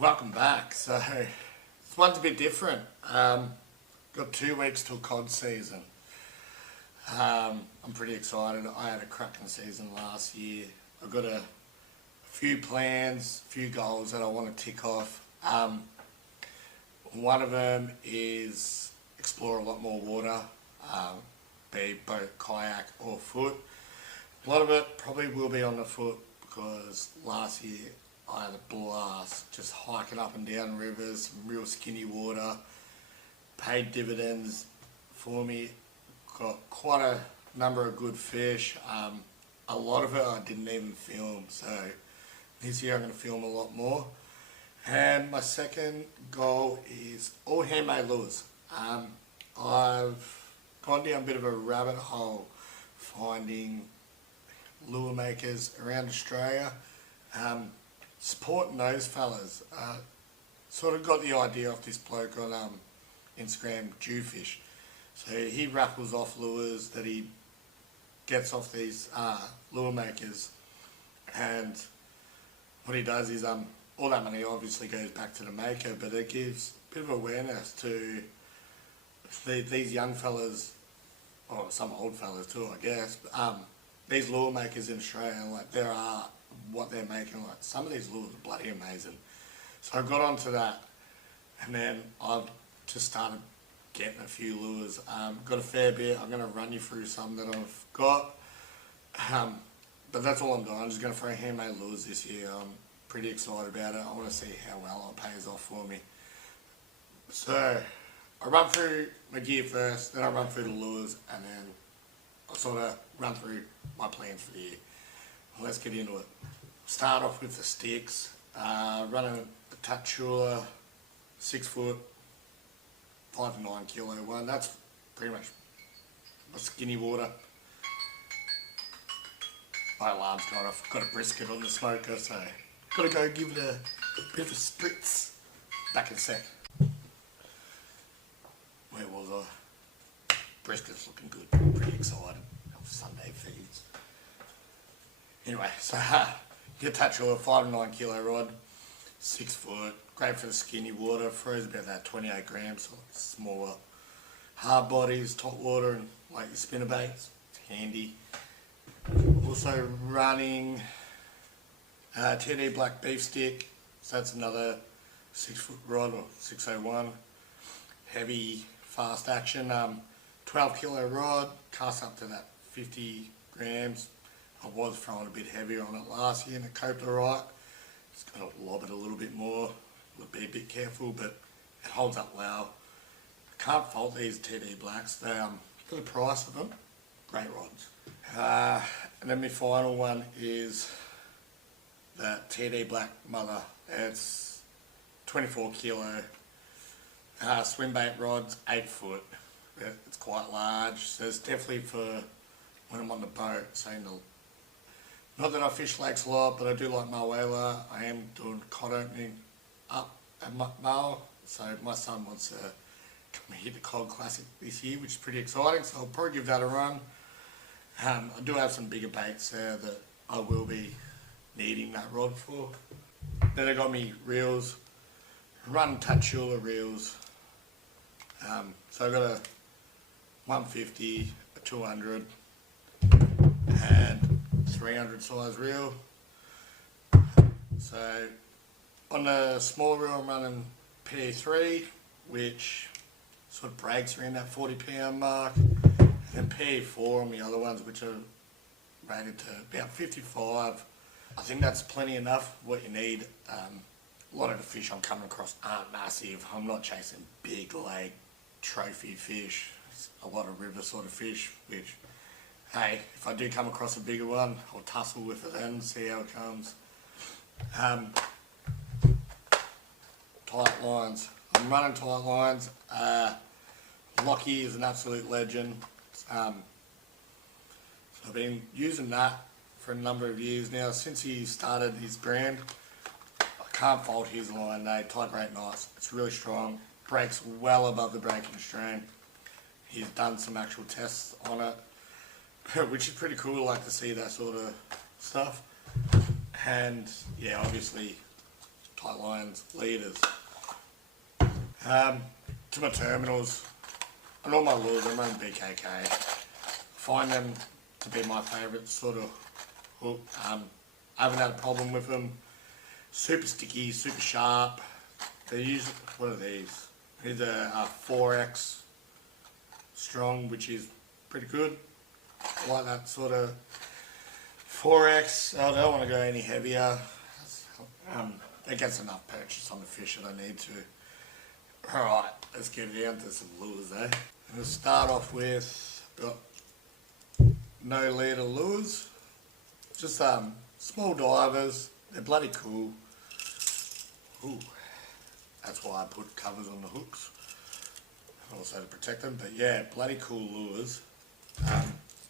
Welcome back. So this one's a bit different. Got 2 weeks till cod season. I'm pretty excited. I had a cracking season last year. I've got a few plans, a few goals that I want to tick off. One of them is explore a lot more water, be both kayak or foot. A lot of it probably will be on the foot because last year I had a blast just hiking up and down rivers, some real skinny water, paid dividends for me, got quite a number of good fish. A lot of it I didn't even film, so this year I'm going to film a lot more. And my second goal is all handmade lures. I've gone down a bit of a rabbit hole finding lure makers around Australia, supporting those fellas. Sort of got the idea off this bloke on Instagram, Jewfish. So he raffles off lures that he gets off these lure makers, and what he does is all that money obviously goes back to the maker, but it gives a bit of awareness to these young fellas, or some old fellas too, I guess. These lure makers in Australia, like there are what they're making, like some of these lures are bloody amazing. So I got onto that, and then I've just started getting a few lures. Got a fair bit. I'm going to run you through some that I've got, but that's all I'm doing. I'm just going to throw handmade lures this year. I'm pretty excited about it. I want to see how well it pays off for me. So I run through my gear first, then I run through the lures, and then I'll sort of run through my plans for the year. Let's get into it. Start off with the sticks. Running the Tatula 6 foot, 5 to 9 kilo one. That's pretty much my skinny water. My alarm's gone off. Got a brisket on the smoker, so got to go give it a bit of a spritz. Back in a sec. Where was I? Brisket's looking good. Pretty excited. Sunday feeds. Anyway, so get Tatula 5 to 9 kilo rod, 6 foot, great for the skinny water, throws about that 28 grams, so like smaller hard bodies, top water, and like your spinnerbaits. It's handy. Also running TD black beef stick, so that's another 6 foot rod, or 601, heavy, fast action, 12 kilo rod, cast up to that 50 grams. I was throwing a bit heavier on it last year and it coped alright. Just got to lob it a little bit more, would be a bit careful, but it holds up well. I can't fault these TD blacks. They, for the price of them, great rods. And then my final one is that TD black mother. It's 24 kilo swimbait rods, 8 foot. It's quite large, so it's definitely for when I'm on the boat. So not that I fish lakes a lot, but I do like Malwala. I am doing cod opening up at Mal, so my son wants to come and hit the cod classic this year, which is pretty exciting, so I'll probably give that a run. I do have some bigger baits there that I will be needing that rod for. Then I got me reels, run Tatula reels. So I got a 150, a 200, and 300 size reel. So on the small reel I'm running PE3, which sort of breaks around that 40 pound mark, and then PE4 on the other ones, which are rated to about 55. I think that's plenty enough what you need. A lot of the fish I'm coming across aren't massive. I'm not chasing big leg trophy fish. It's a lot of river sort of fish, which, hey, if I do come across a bigger one, I'll tussle with it then, see how it comes. Tight lines. I'm running tight lines. Lockie is an absolute legend. So I've been using that for a number of years now. Since he started his brand, I can't fault his line. They tie great knots. It's really strong. Breaks well above the breaking strain. He's done some actual tests on it, which is pretty cool. I like to see that sort of stuff. And yeah, obviously tight lines, leaders. To my terminals, and all my lures, I'm running BKK. I find them to be my favourite sort of hook. I haven't had a problem with them. Super sticky, super sharp. They're usually, what are these? These are 4X strong, which is pretty good. I like that sort of 4X. I don't want to go any heavier. It gets enough purchase on the fish that I need to. Alright, let's get down to some lures, eh? I'm going to start off with, got no leader lures. Just small divers. They're bloody cool. Ooh, that's why I put covers on the hooks. Also to protect them, but yeah, bloody cool lures.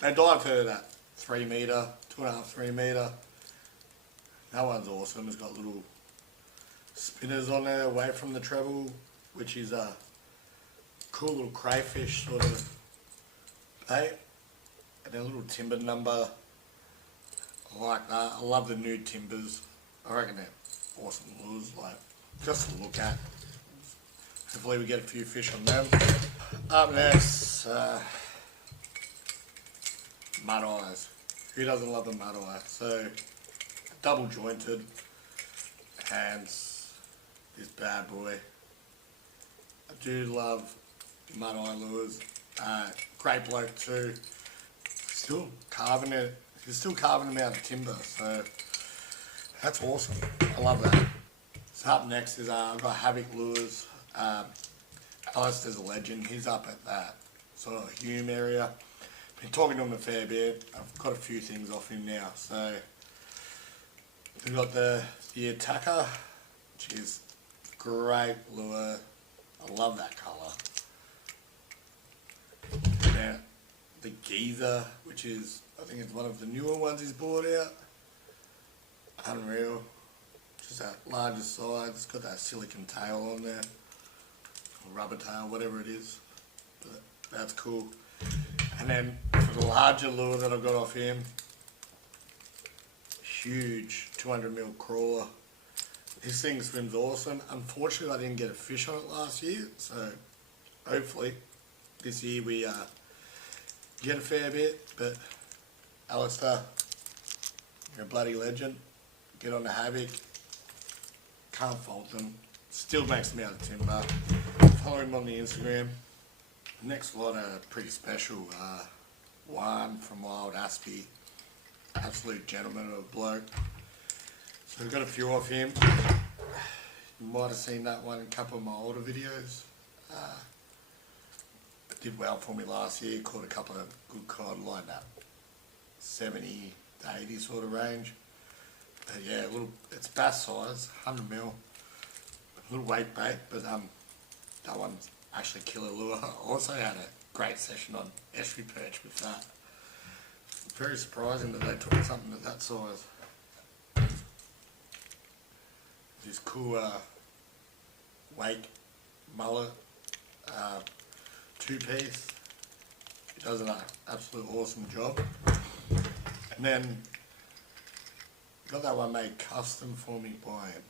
They dive to that 3 metre, 2.5, 3 metre. That one's awesome. It's got little spinners on there away from the treble, which is a cool little crayfish sort of bait. And a little timber number. I like that. I love the nude timbers. I reckon they're awesome lures, like just to look at. Hopefully we get a few fish on them. Up next, mud eyes. Who doesn't love the mud eye? So, double jointed hands, this bad boy. I do love mud eye lures. Great bloke too. Still carving it. He's still carving them out of timber, so that's awesome. I love that. So up next is I've got Havoc lures. Alistair's a legend. He's up at that sort of Hume area. Been talking to him a fair bit. I've got a few things off him now. So we've got the Attacker, which is great lure. I love that colour. Now the Geezer, which is, I think it's one of the newer ones he's brought out. Unreal. Just that larger size. It's got that silicone tail on there. Or rubber tail, whatever it is. But that's cool. And then for the larger lure that I got off him, huge 200mm crawler. This thing swims awesome. Unfortunately I didn't get a fish on it last year, so hopefully this year we get a fair bit. But Alistair, you're a bloody legend. Get on the Havoc. Can't fault them. Still makes them out of timber. Follow him on the Instagram. Next lot are pretty special. One from Wild Aspie. Absolute gentleman of a bloke. So we've got a few off him. You might have seen that one in a couple of my older videos. It did well for me last year. Caught a couple of good cod like that 70 to 80 sort of range. But yeah, it's bass size, 100mm. A little weight bait, but that one's actually killer lure. I also had a great session on estuary perch with that. Very surprising that they took something of that size. This cool wake mullet 2-piece. It does an absolute awesome job. And then got that one made custom for me by him.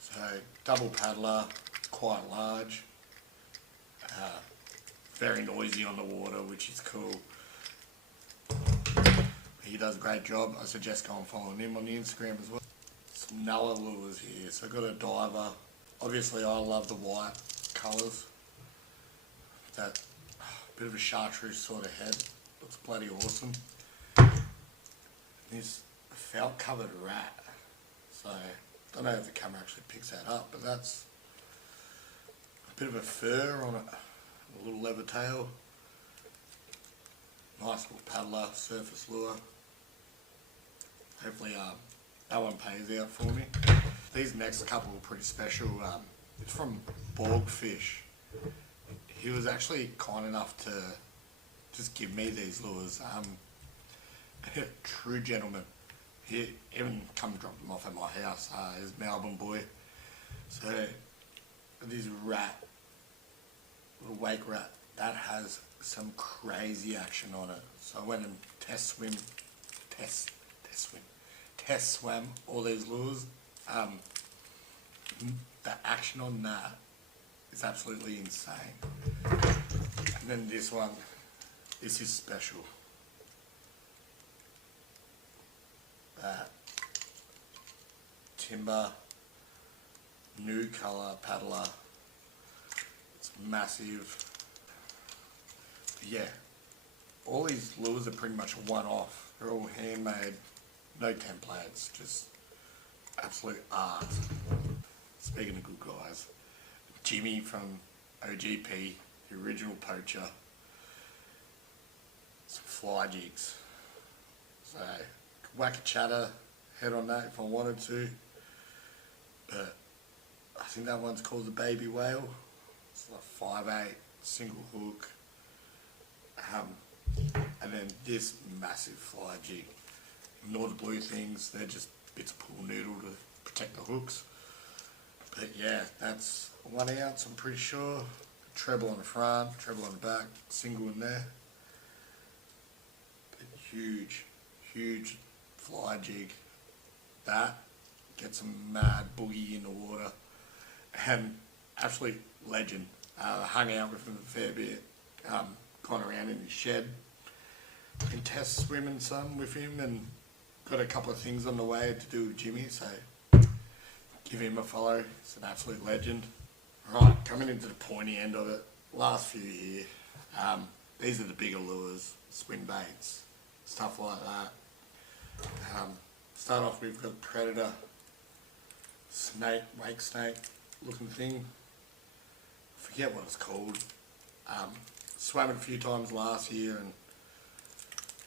So double paddler, quite large, very noisy on the water, which is cool. He does a great job. I suggest going and following him on the Instagram as well. Some Noah lures here. So I've got a diver. Obviously I love the white colours. That bit of a chartreuse sort of head. Looks bloody awesome. This felt covered rat. So I don't know if the camera actually picks that up, but that's a bit of a fur on it. A little leather tail. Nice little paddler, surface lure. Hopefully that one pays out for me. These next couple are pretty special. It's from Borgfish. He was actually kind enough to just give me these lures. A true gentleman. He even come drop them off at my house. He's a Melbourne boy. So this rat, little wake rat, that has some crazy action on it. So I went and test swam all these lures. the action on that is absolutely insane. And then this one, this is special. That timber, new colour paddler. It's massive. But yeah, all these lures are pretty much a one-off. They're all handmade, no templates, just absolute art. Speaking of good guys, Jimmy from OGP, the original poacher, some fly jigs. So, could whack a chatter head on that if I wanted to, but I think that one's called the Baby Whale. It's like 5/8 single hook, and then this massive fly jig. Ignore the blue things, they're just bits of pool noodle to protect the hooks. But yeah, that's 1 ounce, I'm pretty sure. Treble on the front, treble on the back, single in there. But huge, huge fly jig. That gets a mad boogie in the water. And absolute legend. Hung out with him a fair bit. Gone around in his shed. Been test swimming some with him and got a couple of things on the way to do with Jimmy, so give him a follow. He's an absolute legend. Right, coming into the pointy end of it, last few here, these are the bigger lures, Swimbaits, stuff like that. Start off, we've got Predator, snake, wake snake looking thing. Forget what it's called. Swam it a few times last year and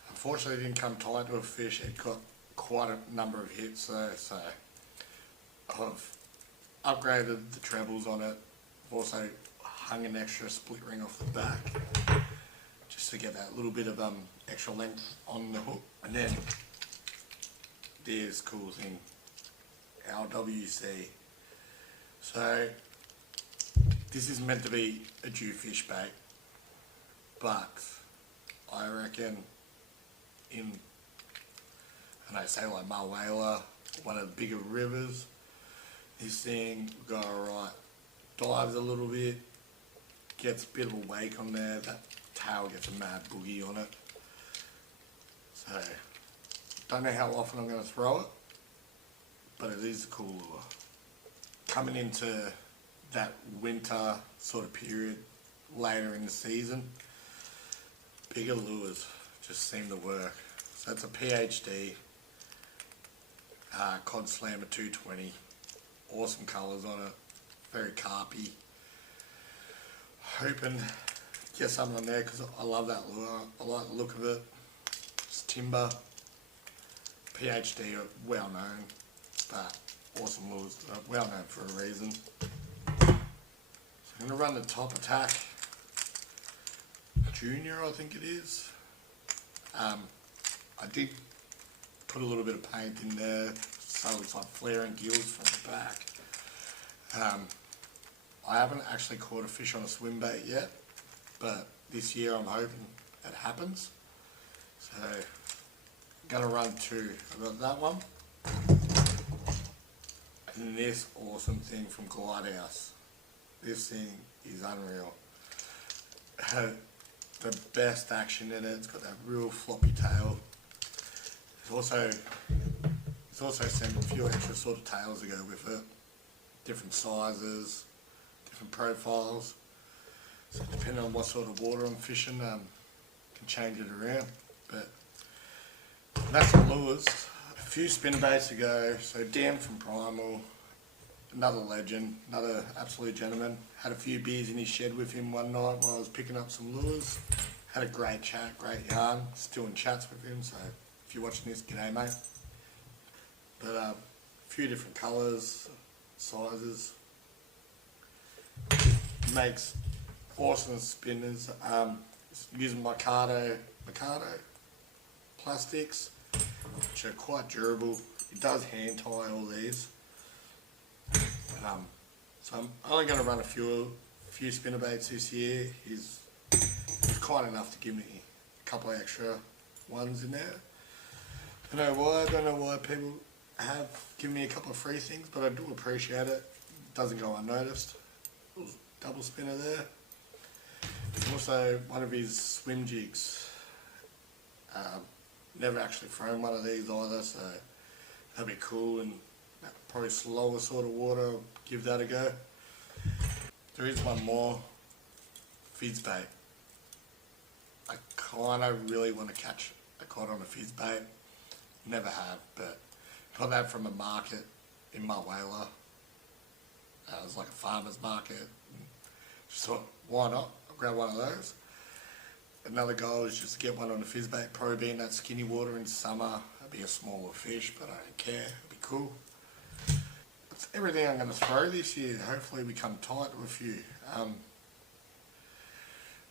unfortunately didn't come tight to a fish. It got quite a number of hits though, so I've upgraded the trebles on it. I've also hung an extra split ring off the back just to get that little bit of extra length on the hook. And then this cool thing, LWC. So this is meant to be a jewfish bait, but I reckon in, and I say like Mulwala, one of the bigger rivers, this thing will go alright. Dives a little bit, gets a bit of a wake on there, that tail gets a mad boogie on it. So, don't know how often I'm going to throw it, but it is a cool lure. Coming into that winter sort of period, later in the season, bigger lures just seem to work. So that's a PhD, Cod Slammer 220, awesome colours on it, very carpy. Hoping to get something on there because I love that lure, I like the look of it. It's timber, PhD are well known, but awesome lures, well known for a reason. So I'm going to run the Top Attack Junior, I think it is. I did put a little bit of paint in there so it's like flaring gills from the back. I haven't actually caught a fish on a swim bait yet, but this year I'm hoping it happens. So I'm going to run two. I've got that one and this awesome thing from Glide House. This thing is unreal. The best action in it. It's got that real floppy tail. It's also sent a few extra sort of tails to go with it. Different sizes, different profiles. So depending on what sort of water I'm fishing, can change it around. But that's the lures. A few spinnerbaits ago. So Dan from Primal, another legend, another absolute gentleman. Had a few beers in his shed with him one night while I was picking up some lures. Had a great chat, great yarn. Still in chats with him, so if you're watching this, g'day mate. But a few different colours, sizes. Makes awesome spinners. Using Mikado plastics, which are quite durable. It does hand tie all these. So I'm only going to run a few spinnerbaits this year. He's kind enough to give me a couple of extra ones in there. Don't know why people have given me a couple of free things, but I do appreciate it. doesn't go unnoticed. Double spinner there. Also one of his swim jigs. Never actually thrown one of these either, so that'd be cool, and probably slower sort of water, I'll give that a go. There is one more, fizz bait. I kind of really want to catch a cod on a fizz bait. Never have, but got that from a market in my whaler. It was like a farmer's market. Just thought, why not? I'll grab one of those. Another goal is just to get one on a fizz bait, probably be in that skinny water in summer. It'd be a smaller fish, but I don't care. It'd be cool. That's everything I'm going to throw this year. Hopefully we come tight to a few.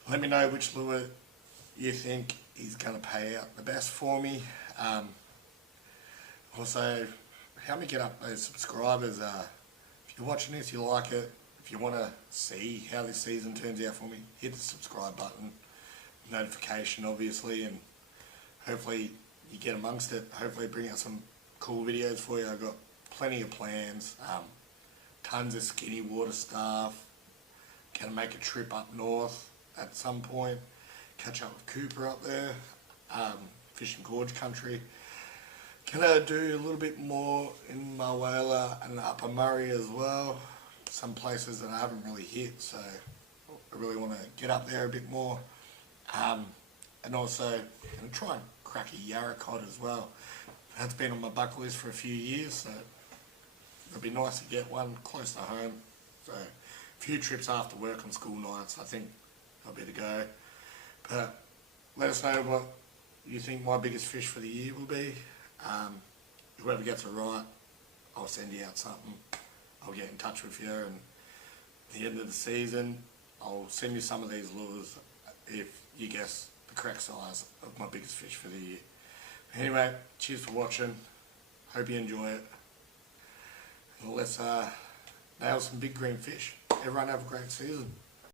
Let me know which lure you think is going to pay out the best for me. Also, help me get up those subscribers. If you're watching this, you like it, if you want to see how this season turns out for me, hit the subscribe button, notification obviously, and hopefully you get amongst it. Hopefully bring out some cool videos for you. I've got plenty of plans, tons of skinny water stuff. Gonna make a trip up north at some point, catch up with Cooper up there, fishing gorge country. Gonna do a little bit more in my whaler and Upper Murray as well. Some places that I haven't really hit, so I really want to get up there a bit more. And also gonna try and crack a Yarra cod as well. That's been on my bucket list for a few years, so it'd be nice to get one close to home. So a few trips after work on school nights, I think I'll be the go. But let us know what you think my biggest fish for the year will be. Whoever gets it right, I'll send you out something. I'll get in touch with you, and at the end of the season, I'll send you some of these lures if you guess the correct size of my biggest fish for the year. Anyway, cheers for watching. Hope you enjoy it. And let's nail some big green fish. Everyone have a great season.